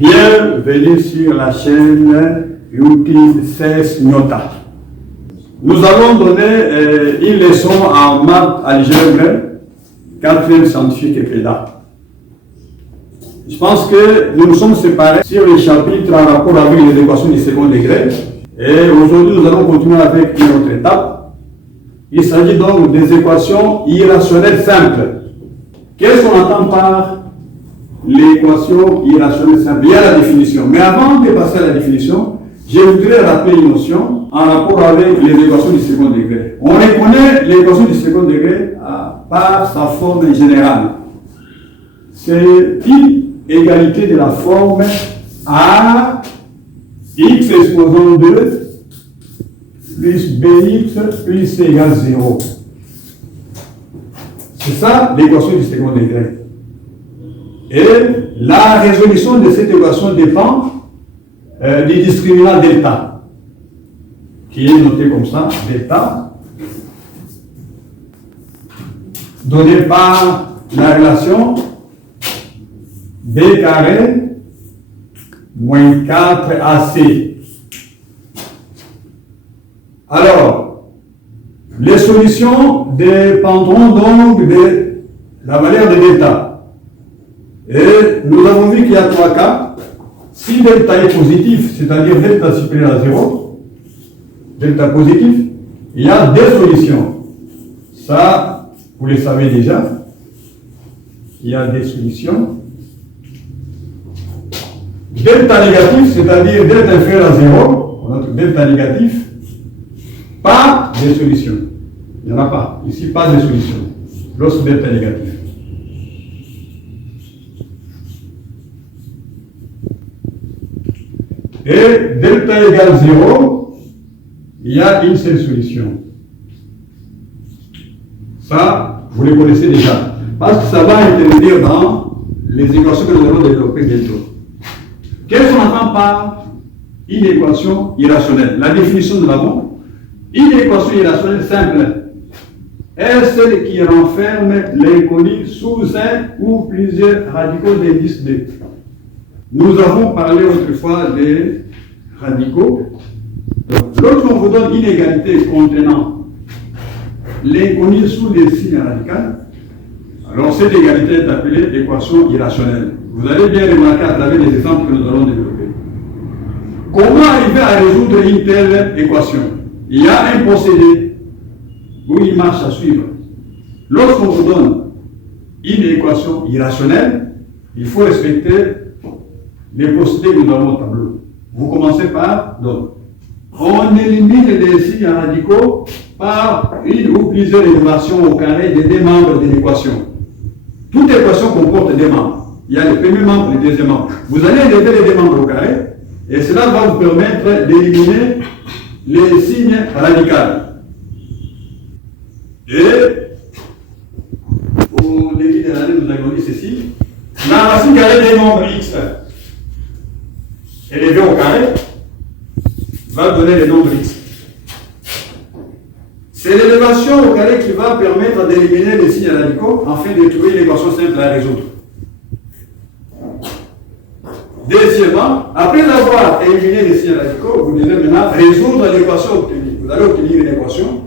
Bienvenue sur la chaîne YouTube CES Nyota. Nous allons donner une leçon en maths algèbre, 4e scientifique et PEDA. Je pense que nous nous sommes séparés sur les chapitres en rapport avec les équations du second degré. Et aujourd'hui, nous allons continuer avec une autre étape. Il s'agit donc des équations irrationnelles simples. Qu'est-ce qu'on entend par l'équation irrationnelle simple? Il y a la définition. Mais avant de passer à la définition, je voudrais rappeler une notion en rapport avec les équations du second degré. On reconnaît l'équation du second degré par sa forme générale. C'est une égalité de la forme A x exposant 2 plus bx plus c égale 0. C'est ça l'équation du second degré. Et la résolution de cette équation dépend du discriminant delta, qui est noté comme ça, delta, donné par la relation b carré moins 4ac. Alors, les solutions dépendront donc de la valeur de delta. Et nous avons vu qu'il y a 3 cas. Si delta est positif, c'est-à-dire delta supérieur à 0, delta positif, il y a 2 solutions. Ça, vous le savez déjà. Il y a des solutions. Delta négatif, c'est-à-dire delta inférieur à 0, notre delta négatif, pas de solution. Il n'y en a pas. Ici, pas de solution. Lorsque delta négatif. Et delta égale 0, il y a une seule solution. Ça, vous les connaissez déjà. Parce que ça va intervenir dans les équations que nous allons développer bientôt. Qu'est-ce qu'on entend par une équation irrationnelle? La définition de l'avant. Une équation irrationnelle simple est celle qui renferme l'inconnu sous un ou plusieurs radicaux d'indice 2. Nous avons parlé autrefois des radicaux. Lorsqu'on vous donne une égalité contenant l'inconnu sous les signes radicaux, alors cette égalité est appelée équation irrationnelle. Vous allez bien remarquer à travers les exemples que nous allons développer. Comment arriver à résoudre une telle équation? Il y a un procédé ou une marche à suivre. Lorsqu'on vous donne une équation irrationnelle, il faut respecter les procédés que nous avons au tableau. Vous commencez par, donc, on élimine les signes radicaux par une ou plusieurs élévations au carré des 2 membres de l'équation. Toute équation comporte 2 membres. Il y a le premier membre et le deuxième membre. Vous allez élever les 2 membres au carré, et cela va vous permettre d'éliminer les signes radicaux. Et, au début de l'année, nous avons dit ceci. La racine carrée des nombres x élevé au carré va donner les nombres x. C'est l'élévation au carré qui va permettre d'éliminer les signes radicaux afin de trouver une équation simple à résoudre. Deuxièmement, après avoir éliminé les signes radicaux, vous devez maintenant résoudre l'équation obtenue. Vous allez obtenir une équation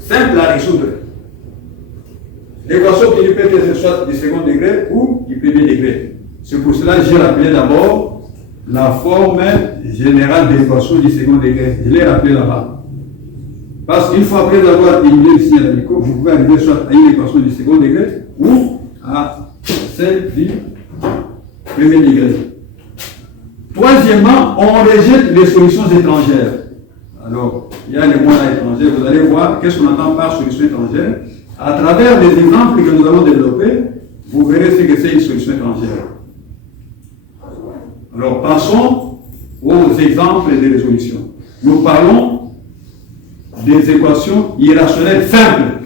simple à résoudre. L'équation obtenue peut être soit du second degré ou du premier degré. C'est pour cela que j'ai rappelé d'abord la forme générale de l'équation du second degré. Je l'ai rappelé là-bas. Parce qu'une fois après avoir éliminé les signes radicaux, vous pouvez arriver soit à une équation du second degré ou à celle du premier degré. Troisièmement, on rejette les solutions étrangères. Alors, il y a les moyens étrangers. Vous allez voir qu'est-ce qu'on entend par solution étrangère. À travers les exemples que nous allons développer, vous verrez ce que c'est une solution étrangère. Alors, passons aux exemples de résolution. Nous parlons des équations irrationnelles simples.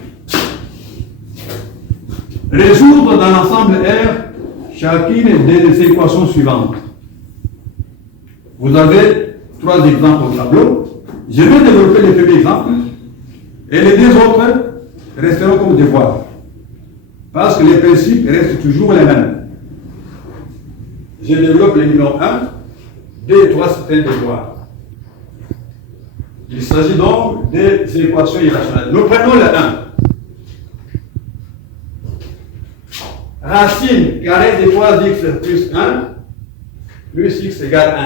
Résoudre dans l'ensemble R chacune des équations suivantes. Vous avez 3 exemples au tableau. Je vais développer les premiers exemples et les 2 autres resteront comme devoirs. Parce que les principes restent toujours les mêmes. je développe le numéro 1, 2 et 3, c'est un devoir. Il s'agit donc des équations irrationnelles. Nous prenons le 1. Racine carrée de 3x plus 1 plus x égale 1.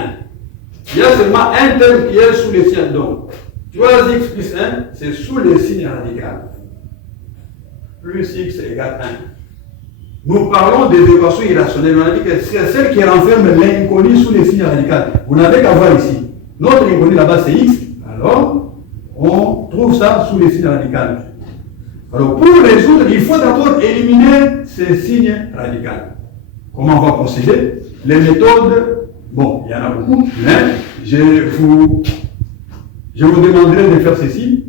Il y a seulement un terme qui est sous le signe. Donc, 3x plus 1, c'est sous le signe radical. Plus x égale 1. Nous parlons des équations irrationnelles. On a dit que c'est celle qui renferme l'inconnu sous le signe radical. Vous n'avez qu'à voir ici. Notre inconnu là-bas, c'est x. Alors, on trouve ça sous le signe radical. Alors, pour résoudre, il faut d'abord éliminer ces signes radicaux. Comment on va procéder? Les méthodes, bon, il y en a beaucoup, mais je vous demanderai de faire ceci.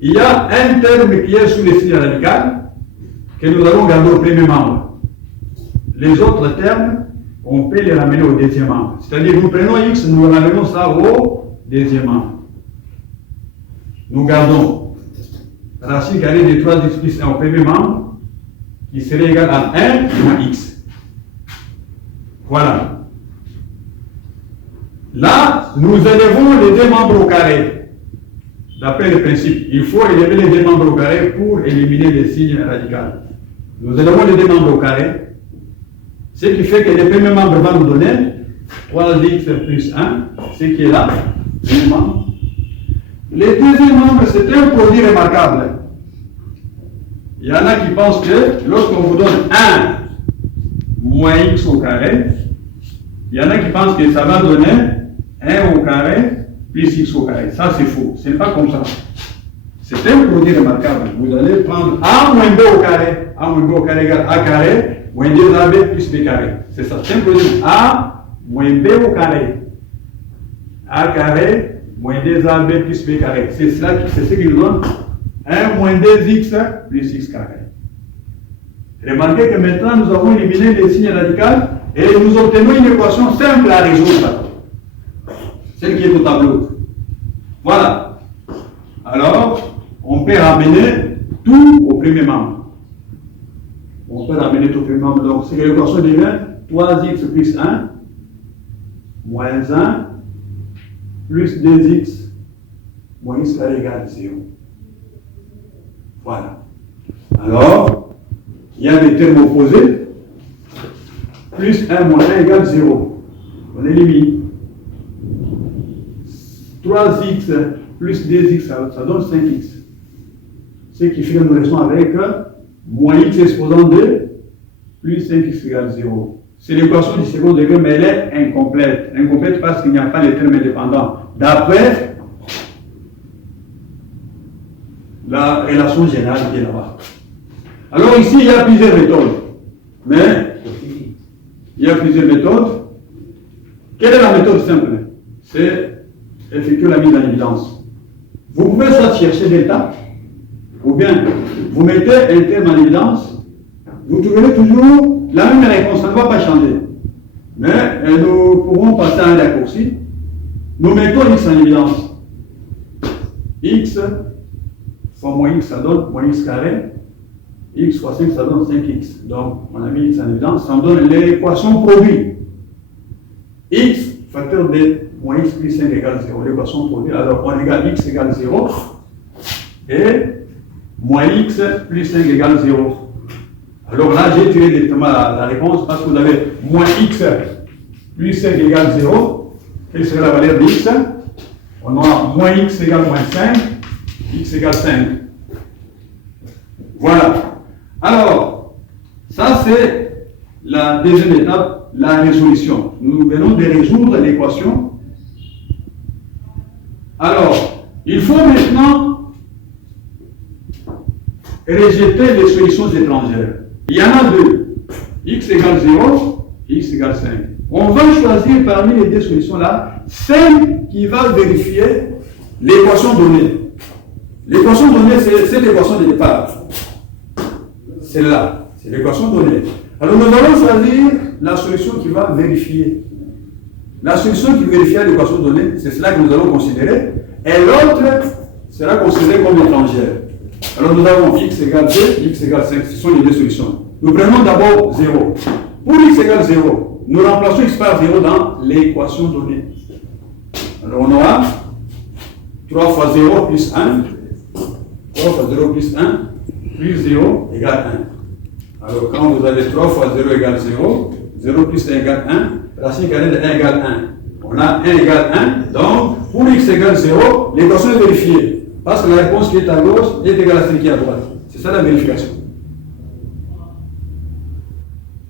Il y a un terme qui est sous le signe radical que nous allons garder au premier membre. Les autres termes, on peut les ramener au deuxième membre. C'est-à-dire, nous prenons x, nous ramenons ça au deuxième membre. Nous gardons racine carrée de 3x plus 1 au premier membre, qui serait égal à 1 moins x. Voilà. Là, nous élevons les deux membres au carré. D'après le principe, il faut élever les deux membres au carré pour éliminer les signes radicaux. Nous élevons les deux membres au carré, ce qui fait que le premier membre va nous donner 3x plus 1, ce qui est là, le membre. Le deuxième membre, c'est un produit remarquable. Il y en a qui pensent que lorsqu'on vous donne 1 moins x au carré, il y en a qui pensent que ça va donner 1 au carré plus x au carré. Ça, c'est faux. Ce n'est pas comme ça. C'est un produit remarquable. Vous allez prendre a moins b au carré. A moins b au carré égale a carré moins 2ab plus b carré. C'est ça. C'est un produit a moins b au carré. A carré moins 2ab plus b carré. C'est ce qui nous donne 1 moins 2x plus x carré. Remarquez que maintenant nous avons éliminé les signes radicaux et nous obtenons une équation simple à résoudre. Celle qui est au tableau. Voilà. Alors, on peut ramener tout au premier membre. On peut ramener tout au premier membre. Donc, c'est que l'équation devient 3x plus 1 moins 1 plus 2x moins x carré égale 0. Voilà. Alors, il y a des termes opposés. Plus 1 moins 1 égale 0. On élimine. 3x plus 2x, ça donne 5x. Ce qui fait que nous restons avec moins x exposant 2 plus 5x égale 0. C'est l'équation du second degré, mais elle est incomplète. Incomplète parce qu'il n'y a pas les termes indépendants. D'après la relation générale qui est là-bas. Alors ici, il y a plusieurs méthodes. Mais il y a plusieurs méthodes. Quelle est la méthode simple? C'est effectuer la mise en évidence. Vous pouvez soit chercher delta, ou bien vous mettez un terme en évidence, vous trouverez toujours la même réponse, ça ne va pas changer. Mais nous pourrons passer à un raccourci. Nous mettons x en évidence. X fois moins x, ça donne moins x carré. X fois 5, ça donne 5x. Donc, on a mis x en évidence, ça donne l'équation produit. X, facteur de moins x plus 5 égale 0. L'équation produit, alors on égale x égale 0 et moins x plus 5 égale 0. Alors là, j'ai tiré directement la réponse parce que vous avez moins x plus 5 égale 0. Quelle serait la valeur de x? On aura moins x égale moins 5, x égale 5. Voilà. Alors, ça c'est la deuxième étape, la résolution. Nous venons de résoudre l'équation. Alors, il faut maintenant rejeter les solutions étrangères. Il y en a deux. X égale 0, x égale 5. On va choisir parmi les deux solutions-là celle qui va vérifier l'équation donnée. L'équation donnée, c'est l'équation de départ. Celle-là, c'est l'équation donnée. Alors nous allons choisir la solution qui va vérifier. La solution qui vérifie l'équation donnée, c'est cela que nous allons considérer. Et l'autre sera considérée comme étrangère. Alors nous avons x égale 2, x égale 5. Ce sont les deux solutions. Nous prenons d'abord 0. Pour x égale 0, nous remplaçons x par 0 dans l'équation donnée. Alors on aura 3 fois 0 plus 1, 3 fois 0 plus 1, plus 0 égale 1. Alors quand vous avez 3 fois 0 égale 0, 0 plus 1 égale 1, racine carrée de 1 égale 1. On a 1 égale 1, donc pour x égale 0, l'équation est vérifiée. Parce que la réponse qui est à gauche est égale à celle qui est à droite. C'est ça la vérification.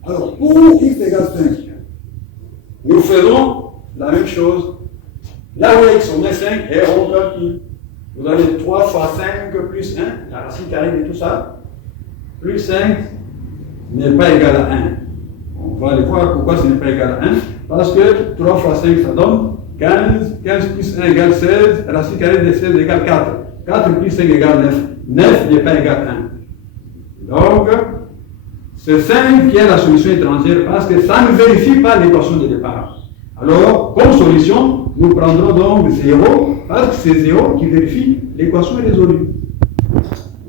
Alors, pour x égale 5, nous faisons la même chose. Là où x on met 5 et on calcule. Vous avez 3 fois 5 plus 1, la racine carrée de tout ça, plus 5 n'est pas égal à 1. On va aller voir pourquoi ce n'est pas égal à 1. Parce que 3 fois 5 ça donne 15, 15 plus 1 égale 16, racine carrée de 16 égale 4. 4 plus 5 égale 9. 9 n'est pas égal à 1. Donc, c'est 5 qui est la solution étrangère parce que ça ne vérifie pas l'équation de départ. Alors, comme solution, nous prendrons donc 0 parce que c'est 0 qui vérifie l'équation est résolue.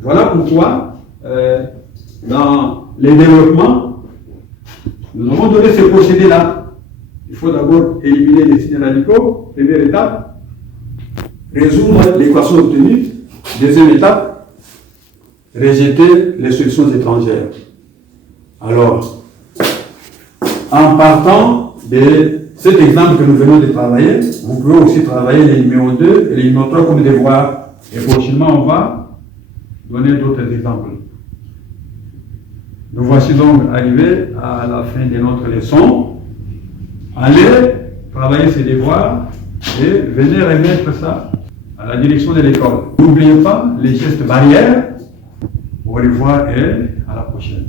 Voilà pourquoi, dans les développements, nous avons donné ce procédé-là. Il faut d'abord éliminer les signes radicaux, première étape, résoudre l'équation obtenue, deuxième étape, rejeter les solutions étrangères. Alors, en partant de cet exemple que nous venons de travailler, vous pouvez aussi travailler les numéros 2 et les numéros 3 comme devoir. Et prochainement, on va donner d'autres exemples. Nous voici donc arrivés à la fin de notre leçon. Allez travailler ces devoirs et venez remettre ça à la direction de l'école. N'oubliez pas les gestes barrières. Au revoir et à la prochaine.